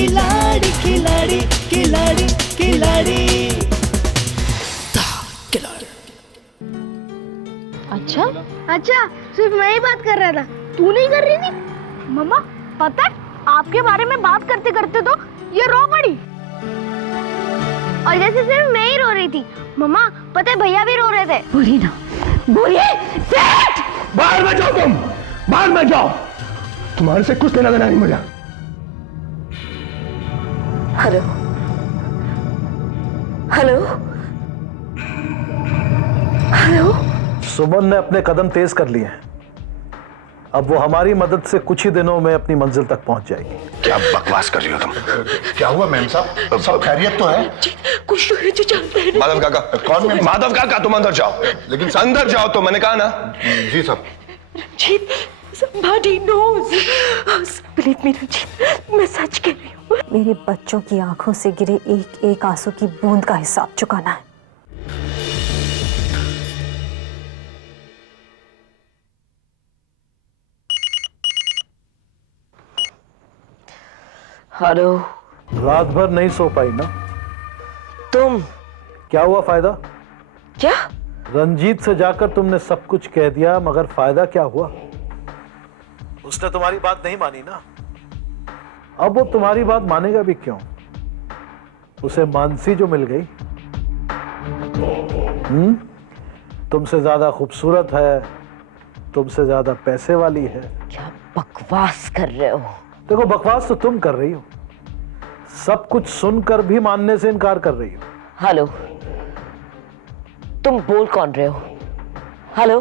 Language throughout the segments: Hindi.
खिलाड़ी खिलाड़ी खिलाड़ी खिलाड़ी। अच्छा अच्छा, सिर्फ मैं ही बात कर रहा था, तू नहीं कर रही थी? मम्मा पता है, आपके बारे में बात करते करते तो ये रो पड़ी। और जैसे सिर्फ मैं ही रो रही थी, मम्मा पता है भैया भी रो रहे थे। बोलिए ना, बोलिए। सेठ, बाहर में जाओ, तुम बाहर में जाओ, तुम्हारे से कुछ लेना देना नहीं मुझे। Hello hello hello. सुमन ने अपने कदम तेज कर लिए हैं। अब वो हमारी मदद से कुछ ही दिनों में अपनी मंजिल तक पहुंच जाएगी। क्या बकवास कर रही हो तुम? क्या हुआ मेम साहब, सब खैरियत तो है? कुछ तो है जो जानते हैं। माधव काका। कौन मेम? माधव काका, तुम अंदर जाओ। लेकिन अंदर जाओ तो मैंने कहा ना। जी साहब। Ranjit, somebody knows. Believe me Ranjit, मैं सच कह रही हूँ। मेरे बच्चों की आंखों से गिरे एक एक आंसू की बूंद का हिसाब चुकाना है। हेलो। रात भर नहीं सो पाई ना तुम? क्या हुआ फायदा? क्या? रंजीत से जाकर तुमने सब कुछ कह दिया, मगर फायदा क्या हुआ? उसने तुम्हारी बात नहीं मानी ना। अब वो तुम्हारी बात मानेगा भी क्यों? उसे मानसी जो मिल गई, तुमसे ज्यादा खूबसूरत है, तुमसे ज्यादा पैसे वाली है। क्या बकवास कर रहे हो? देखो, बकवास तो तुम कर रही हो, सब कुछ सुनकर भी मानने से इनकार कर रही हो। हेलो, तुम बोल कौन रहे हो? हेलो।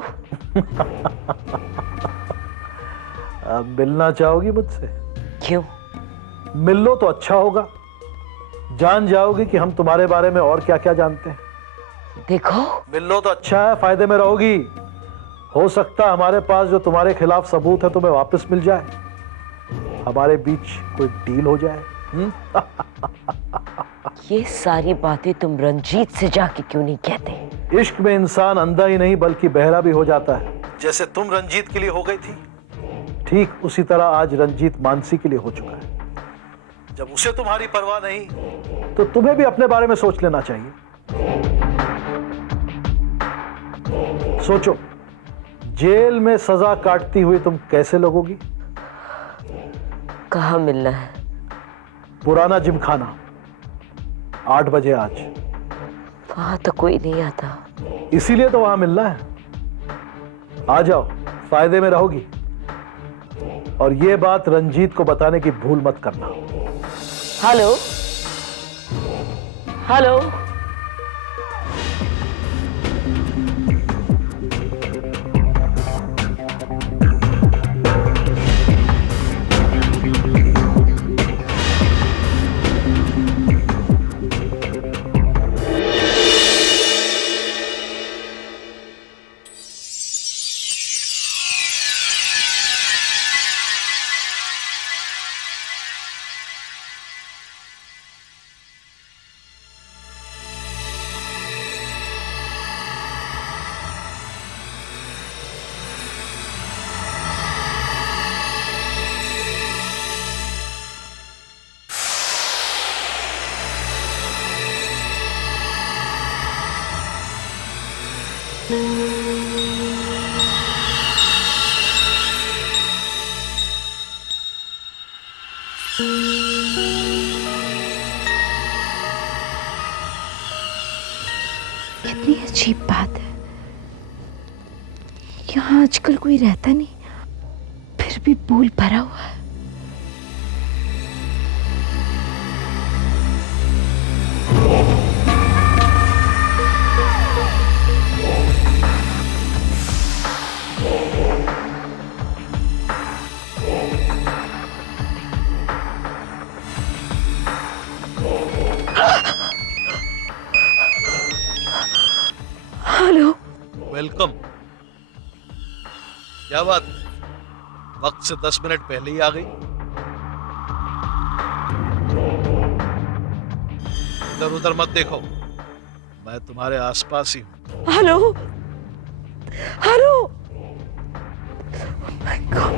अब मिलना चाहोगी मुझसे? क्यों? मिल लो तो अच्छा होगा, जान जाओगी कि हम तुम्हारे बारे में और क्या क्या जानते हैं। देखो, मिल लो तो अच्छा है, फायदे में रहोगी। हो सकता है हमारे पास जो तुम्हारे खिलाफ सबूत है तुम्हें वापस मिल जाए, हमारे बीच कोई डील हो जाए। ये सारी बातें तुम रंजीत से जाके क्यों नहीं कहते? इश्क में इंसान अंधा ही नहीं बल्कि बहरा भी हो जाता है। जैसे तुम रंजीत के लिए हो गई थी, ठीक उसी तरह आज रंजीत मानसी के लिए हो चुका है। जब उसे तुम्हारी परवाह नहीं, तो तुम्हें भी अपने बारे में सोच लेना चाहिए। सोचो, जेल में सजा काटती हुई तुम कैसे लगोगी? कहाँ मिलना है? पुराना जिमखाना, 8 बजे आज। वहां तो कोई नहीं आता। इसीलिए तो वहां मिलना है। आ जाओ, फायदे में रहोगी। और ये बात रंजीत को बताने की भूल मत करना। Hello hello. कितनी अजीब बात है, यहाँ आजकल कोई रहता नहीं, फिर भी पूल भरा हुआ है। हेलो। वेलकम। क्या बात, वक्त से 10 मिनट पहले ही आ गई? इधर उधर मत देखो, मैं तुम्हारे आसपास ही हूं। Hello hello. Oh my God.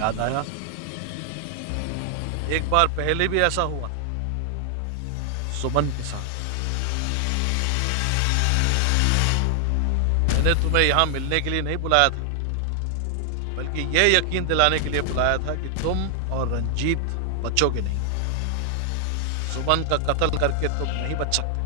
याद आया, एक बार पहले भी ऐसा हुआ था, सुमन के साथ। मैंने तुम्हें यहां मिलने के लिए नहीं बुलाया था, बल्कि यह यकीन दिलाने के लिए बुलाया था कि तुम और रंजीत बचोगे नहीं। सुमन का कत्ल करके तुम नहीं बच सकते।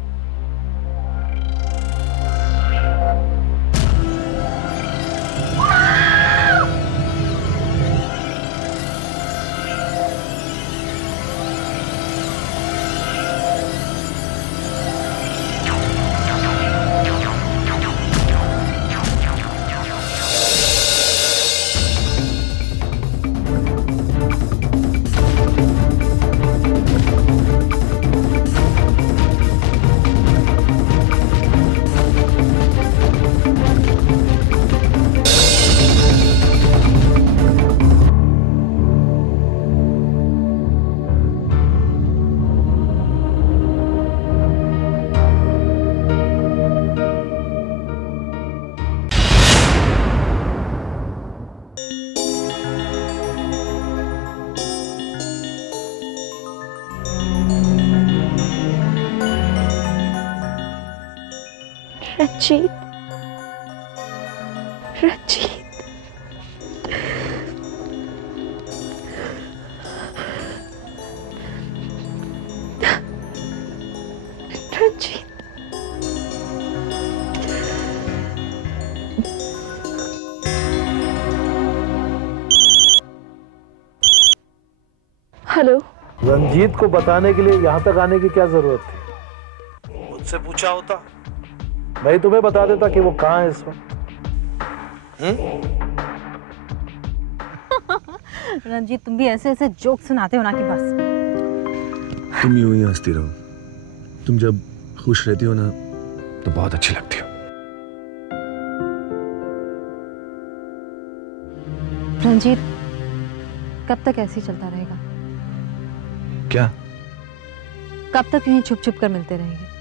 रंजीत, रंजीत, रंजीत। हेलो। रंजीत को बताने के लिए यहां तक आने की क्या जरूरत थी? मुझसे पूछा होता, मैं तुम्हें बता देता कि वो कहां है इस वक्त। रंजीत, तुम भी ऐसे ऐसे जोक सुनाते हो ना कि बस। तुम यूं ही हंसती रहो। तुम जब खुश रहती हो ना तो बहुत अच्छी लगती हो। रंजीत, कब तक ऐसे ही चलता रहेगा? क्या? कब तक यूं ही छुप छुप कर मिलते रहेंगे?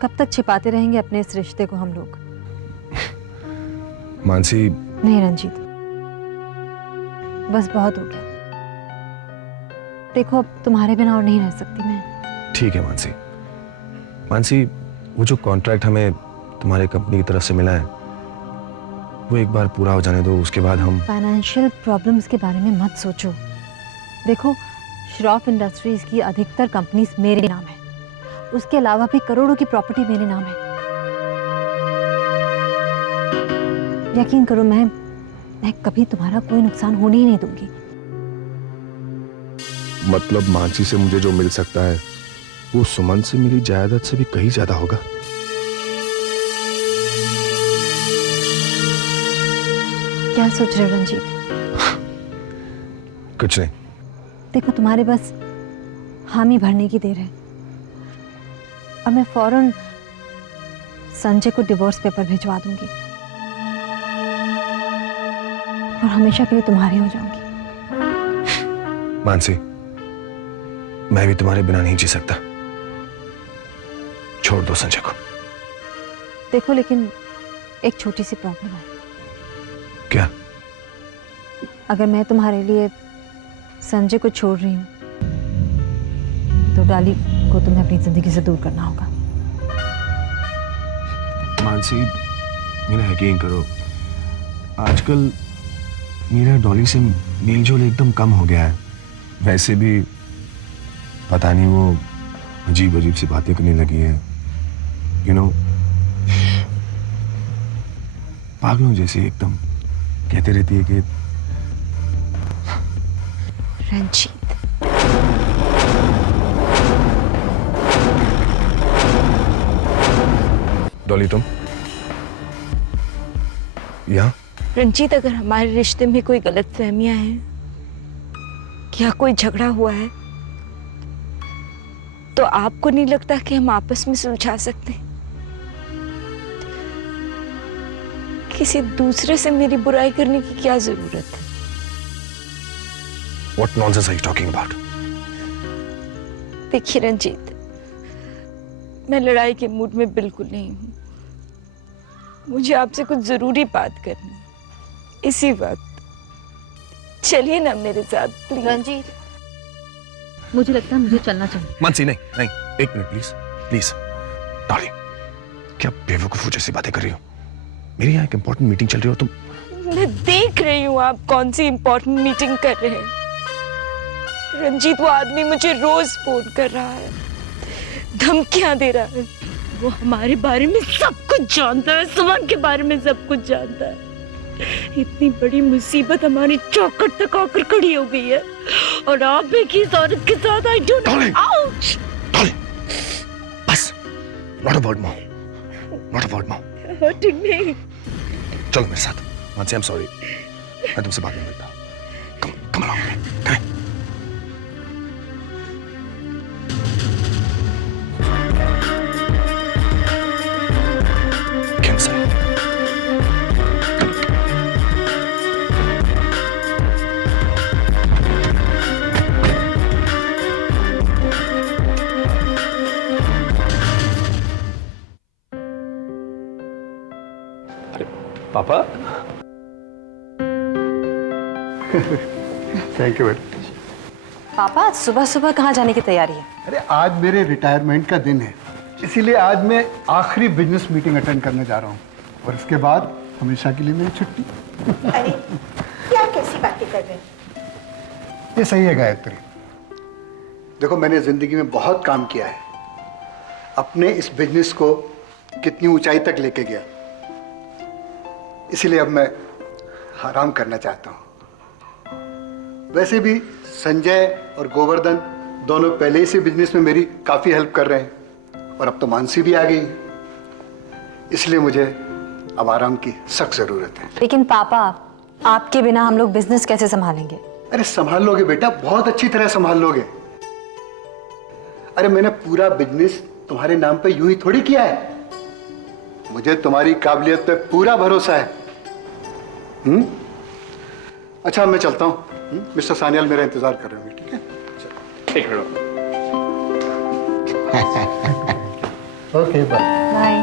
कब तक छिपाते रहेंगे अपने इस रिश्ते को हम लोग? मानसी, नहीं रंजीत, बस बहुत हो गया। देखो, अब तुम्हारे बिना और नहीं रह सकती मैं। ठीक है मानसी। मानसी, वो जो कॉन्ट्रैक्ट हमें तुम्हारे कंपनी की तरफ से मिला है, वो एक बार पूरा हो जाने दो, उसके बाद हम। फाइनेंशियल प्रॉब्लम्स के बारे में मत सोचो। देखो, श्रॉफ इंडस्ट्रीज की अधिकतर कंपनीज मेरे नाम है, उसके अलावा भी करोड़ों की प्रॉपर्टी मेरे नाम है। यकीन करो, मैं कभी तुम्हारा कोई नुकसान होने ही नहीं दूंगी। मतलब मानसी से मुझे जो मिल सकता है वो सुमन से मेरी जायदाद से भी कहीं ज्यादा होगा। क्या सोच रहे हो रंजीत? कुछ नहीं। देखो, तुम्हारे बस हामी भरने की देर है और मैं फौरन संजय को डिवोर्स पेपर भिजवा दूंगी और हमेशा के लिए तुम्हारी हो जाऊंगी। मानसी, मैं भी तुम्हारे बिना नहीं जी सकता। छोड़ दो संजय को। देखो, लेकिन एक छोटी सी प्रॉब्लम है। क्या? अगर मैं तुम्हारे लिए संजय को छोड़ रही हूँ तो डाली को तुम्हें अपनी जिंदगी से दूर करना होगा। मानसी, मेरा यकीन करो, आजकल मेरा डॉली से मेलजोल एकदम कम हो गया है। वैसे भी पता नहीं वो अजीब अजीब सी बातें करने लगी है, यू नो, पागलों जैसी एकदम कहते रहती है कि रंजीत, डॉली तुम यहाँ? रंजीत, अगर हमारे रिश्ते में कोई गलतफहमियां हैं या कोई झगड़ा हुआ है तो आपको नहीं लगता कि हम आपस में सुलझा सकते हैं? किसी दूसरे से मेरी बुराई करने की क्या जरूरत है? What nonsense are you talking about? देखिए रंजीत, मैं लड़ाई के मूड में बिल्कुल नहीं हूं। मुझे आपसे कुछ जरूरी बात करनी है। इसी वक्त। चलिए ना मेरे साथ प्लीज। रंजीत, मुझे लगता है मुझे चलना चाहिए। मानसी नहीं नहीं, एक मिनट प्लीज प्लीज। डॉली, क्या बेवकूफों जैसी बातें कर रही हो? मेरी यहाँ एक इंपॉर्टेंट मीटिंग चल रही हो तुम। मैं देख रही हूँ आप कौन सी इंपॉर्टेंट मीटिंग कर रहे हैं। रंजीत, वो आदमी मुझे रोज फोन कर रहा है, धमकियां दे रहा है। वो हमारे बारे में सब कुछ जानता है, सुमन के बारे में सब कुछ जानता है। इतनी बड़ी मुसीबत हमारी चौखट तक आकर खड़ी हो गई है, और आप एक ही औरत के साथ। I don't Dolly, ouch. Dolly, बस, not a word more, not a word more. Hurting नहीं। चलो मेरे साथ। मानसी, आई एम सॉरी, मैं तुमसे बात नहीं करता। Come along with me, come. Kim say? पापा। थैंक यू बेटा। पापा, सुबह सुबह कहाँ जाने की तैयारी है? अरे आज मेरे रिटायरमेंट का दिन है, इसीलिए आज मैं आखिरी बिजनेस मीटिंग अटेंड करने जा रहा हूँ, और इसके बाद हमेशा के लिए मेरी छुट्टी। अरे क्या कैसी बातें कर रहे हैं? ये सही है गायत्री। देखो, मैंने जिंदगी में बहुत काम किया है, अपने इस बिजनेस को कितनी ऊंचाई तक लेके गया, इसीलिए अब मैं आराम करना चाहता हूँ। वैसे भी संजय और गोवर्धन दोनों पहले ही से बिजनेस में मेरी काफ़ी हेल्प कर रहे हैं, और अब तो मानसी भी आ गई, इसलिए मुझे अब आराम की सख्त ज़रूरत है। लेकिन पापा, आपके बिना हम लोग बिजनेस कैसे संभालेंगे? अरे संभाल लोगे बेटा, बहुत अच्छी तरह संभाल लोगे। अरे मैंने पूरा बिजनेस तुम्हारे नाम पे यूं ही थोड़ी किया है, मुझे तुम्हारी काबिलियत पे पूरा भरोसा है। अच्छा, मैं चलता हूँ। मिस्टर सान्याल मेरा इंतजार कर रहे होंगे, ठीक है? ठीक है। Okay, bye. बाय।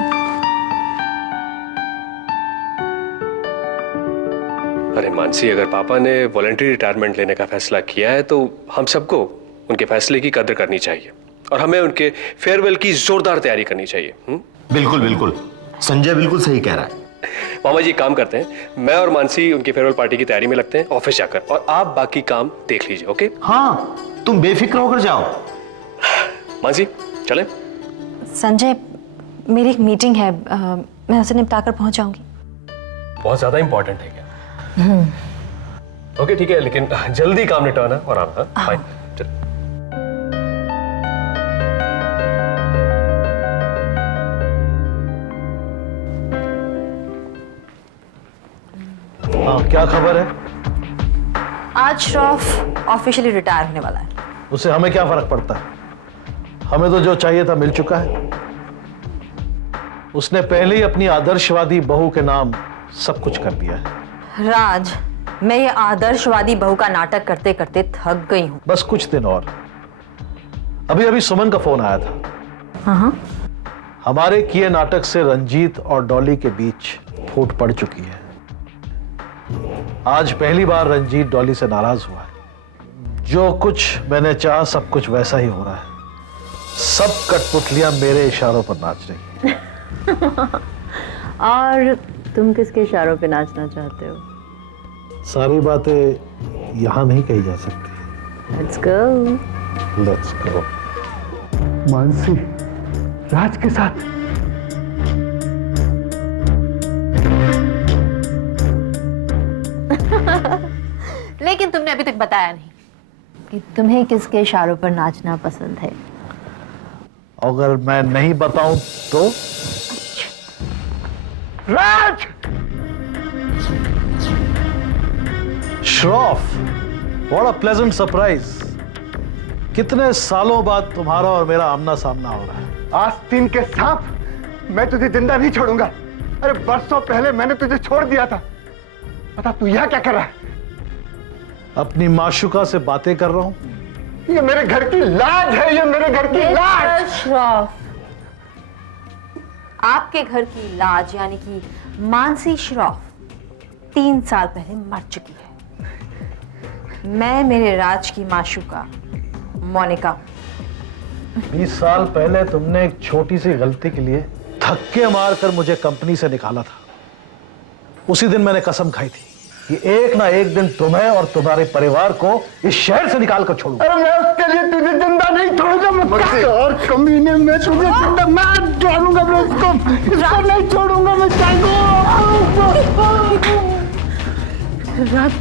अरे मानसी, अगर पापा ने वॉलंटरी रिटायरमेंट लेने का फैसला किया है तो हम सबको उनके फैसले की कदर करनी चाहिए, और हमें उनके फेयरवेल की जोरदार तैयारी करनी चाहिए। बिल्कुल बिल्कुल, संजय बिल्कुल सही कह रहा है। मामा जी, काम करते हैं, मैं और मानसी उनकी फेयरवेल पार्टी की तैयारी में लगते हैं ऑफिस जाकर, और आप बाकी काम देख लीजिए। ओके? हाँ, तुम बेफिक्र होकर जाओ। मानसी, चले? संजय, मेरी एक मीटिंग है, मैं उसे निपटा कर पहुंच जाऊंगी। बहुत ज्यादा इंपॉर्टेंट है क्या? ओके, ठीक है, लेकिन जल्दी काम निपटाना और आना। फाइन, चल। हाँ, क्या खबर है? आज श्रॉफ ऑफिशियली रिटायर होने वाला है। उससे हमें क्या फर्क पड़ता है? हमें तो जो चाहिए था मिल चुका है। उसने पहले ही अपनी आदर्शवादी बहू के नाम सब कुछ कर दिया है। राज, मैं ये आदर्शवादी बहू का नाटक करते करते थक गई हूँ। बस कुछ दिन और। अभी अभी सुमन का फोन आया था। हाँ, हमारे किए नाटक से रंजीत और डॉली के बीच फूट पड़ चुकी है। आज पहली बार रंजीत डॉली से नाराज हुआ है। जो कुछ मैंने चाहा सब कुछ वैसा ही हो रहा है। सब कठपुतलियां मेरे इशारों पर नाच रही हैं। और तुम किसके इशारों पे नाचना चाहते हो? सारी बातें यहां नहीं कही जा सकती। Let's go. Let's go. Mansi राज के साथ? लेकिन तुमने अभी तक बताया नहीं कि तुम्हें किसके इशारों पर नाचना पसंद है। अगर मैं नहीं बताऊं तो? Raj! Shroff, what a pleasant surprise. कितने सालों बाद तुम्हारा और मेरा आमना सामना हो रहा है। आस्तीन के सांप, मैं तुझे जिंदा नहीं छोड़ूंगा। अरे बरसों पहले मैंने तुझे छोड़ दिया था, बता तू यहाँ क्या कर रहा है? अपनी माशुका से बातें कर रहा हूं। ये मेरे घर की लाज है, ये मेरे घर की लाज। श्रॉफ, आपके घर की लाज यानी कि मानसी श्रॉफ 3 साल पहले मर चुकी है। मैं मेरे राज की माशूका मोनिका। 20 साल पहले तुमने एक छोटी सी गलती के लिए धक्के मारकर मुझे कंपनी से निकाला था। उसी दिन मैंने कसम खाई थी कि एक ना एक दिन तुम्हें और तुम्हारे परिवार को इस शहर से निकाल कर छोड़ूंगा। अरे मैं उसके लिए तुझे जिंदा नहीं छोड़ूंगा। मैं और कमीने में तुझे जिंदा मैं छोड़ूंगा। मैं इसको नहीं छोड़ूंगा। मैं राज,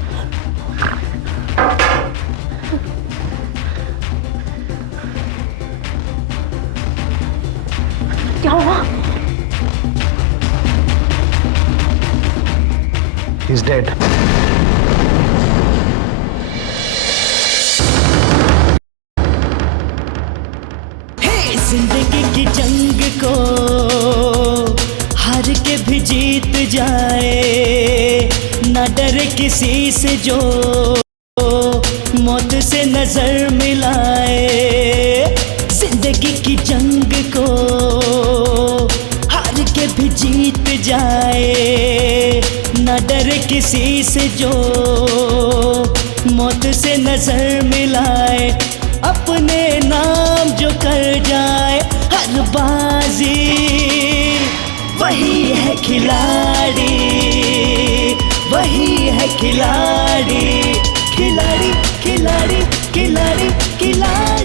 क्या हुआ? He's dead. हे जिंदगी की जंग को हार के भी जीत जाए, ना डरे किसी से जो मौत से नजर मिलाए। जिंदगी की जंग को हार के भी जीत जाए, ना डरे किसी से जो मौत से नजर मिलाए। अपने नाम जो कर जाए हर बाजी, वही है खिलाड़ी, वही है खिलाड़ी, खिलाड़ी खिलाड़ी।